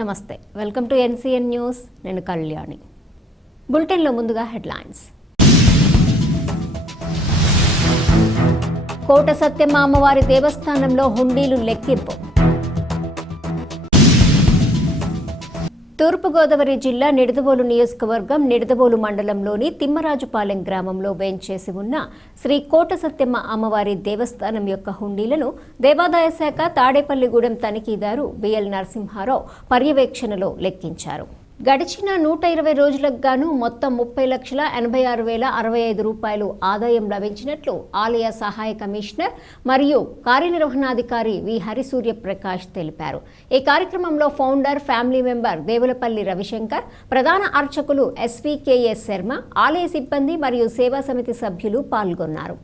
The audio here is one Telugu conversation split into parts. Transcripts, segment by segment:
నమస్తే, వెల్కమ్ టు ఎన్సీఎన్ న్యూస్. నేను కళ్యాణి. బులెటిన్లో ముందుగా హెడ్లైన్స్. కోట సత్యమ్మ అమ్మవారి దేవస్థానంలో హుండీలు లెక్కింపు. తూర్పుగోదావరి జిల్లా నిడదవోలు నియోజకవర్గం నిడదవోలు మండలంలోని తిమ్మరాజుపాలెం గ్రామంలో వేంచేసి ఉన్న శ్రీ కోట సత్యమ్మ అమ్మవారి దేవస్థానం యొక్క హుండీలను దేవాదాయ శాఖ తాడేపల్లిగూడెం తనిఖీదారు బిఎల్ నరసింహారావు పర్యవేక్షణలో లెక్కించారు. గడిచిన 120 రోజులకు గాను మొత్తం 30,86,065 రూపాయలు ఆదాయం లభించినట్లు ఆలయ సహాయ కమిషనర్ మరియు కార్యనిర్వహణాధికారి వి హరిసూర్య ప్రకాష్ తెలిపారు. ఈ కార్యక్రమంలో founder, family member Devulapalli Ravishankar, ప్రధాన అర్చకులు ఎస్వికేఎస్ శర్మ, ఆలయ సిబ్బంది మరియు సేవా సమితి సభ్యులు పాల్గొన్నారు.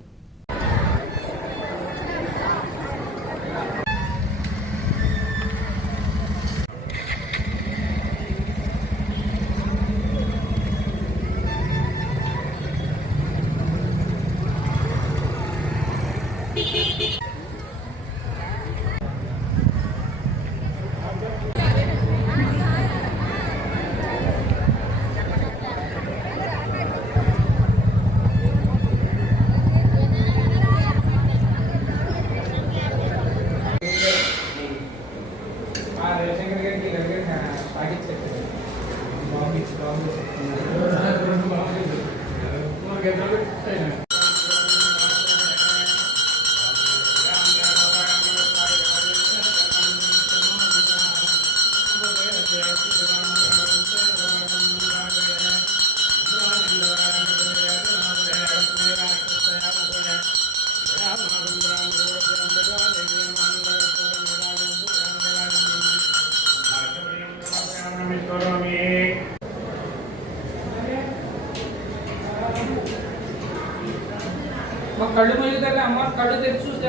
కళ్ళు మూయగలిగే అమ్మ కళ్ళు తెరిచి చూస్తే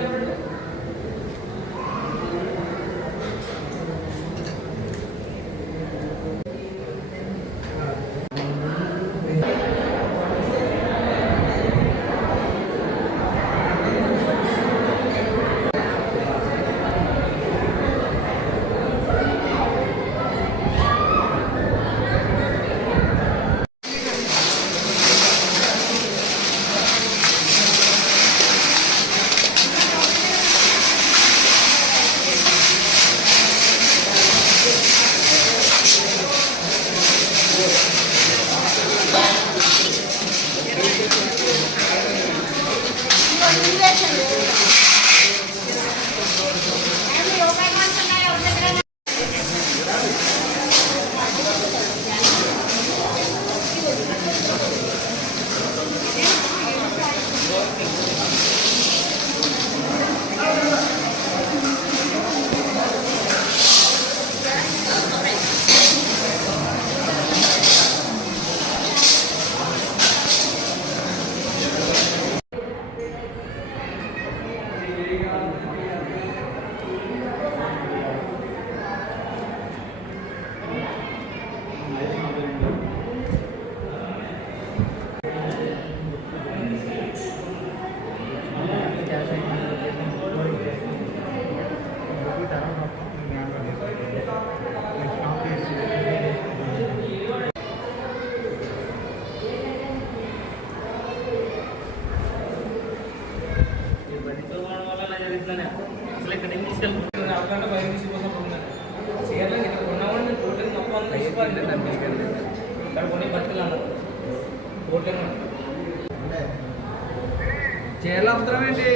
చీరలు అమ్ముతాం ఏంటి?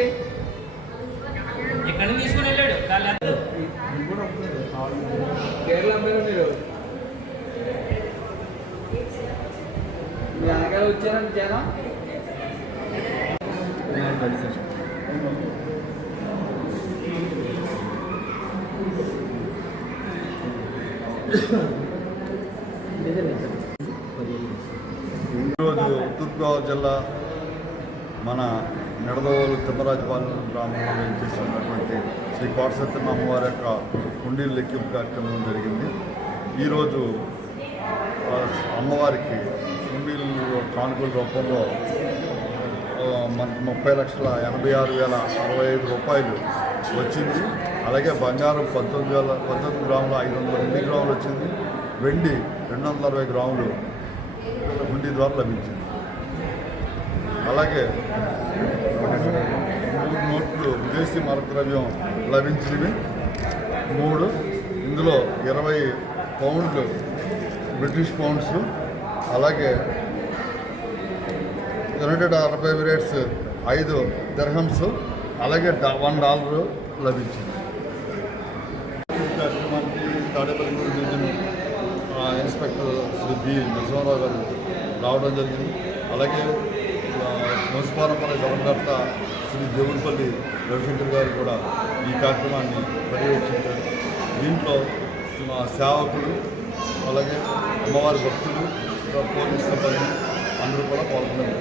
ఎక్కడి నుంచి తీసుకుని వెళ్ళాడు చీరలు అమ్మారు మీరు వెనకాల వచ్చారండి జనం. ఈరోజు తూర్పుగోదావరి జిల్లా మన నిడదవోలు తిమ్మరాజుపాలెం గ్రామంలో వేయించేస్తున్నటువంటి శ్రీ కోట సత్యమ్మ అమ్మవారి యొక్క హుండీలు లెక్కింపు కార్యక్రమం జరిగింది. ఈరోజు అమ్మవారికి హుండీలు కానుకల రూపంలో మనకి 30,86,065 రూపాయలు వచ్చింది. అలాగే బంగారం 19 గ్రాముల 500 మిల్లీగ్రాములు వచ్చింది. వెండి 260 గ్రాములు హుండీ ద్వారా లభించింది. అలాగే 3 నోట్లు విదేశీ మారక ద్రవ్యం లభించినవి 3. ఇందులో 20 పౌండ్లు బ్రిటిష్ పౌండ్స్, అలాగే యునైటెడ్ అరబ్ ఎమిరేట్స్ 5 దిర్హమ్స్, అలాగే $1 లభించింది. కార్యక్రమానికి Tadepalli division inspector Shri B Narasimharao గారు రావడం జరిగింది. అలాగే మున్సిపాలపల్లి గవర్నకర్త శ్రీ దేవుడిపల్లి రవిశంకర్ గారు కూడా ఈ కార్యక్రమాన్ని పర్యవేక్షించారు. దీంట్లో మా సేవకులు, అలాగే అమ్మవారి భక్తులు, పోలీస్ సిబ్బంది అందరూ కూడా పాల్గొన్నారు.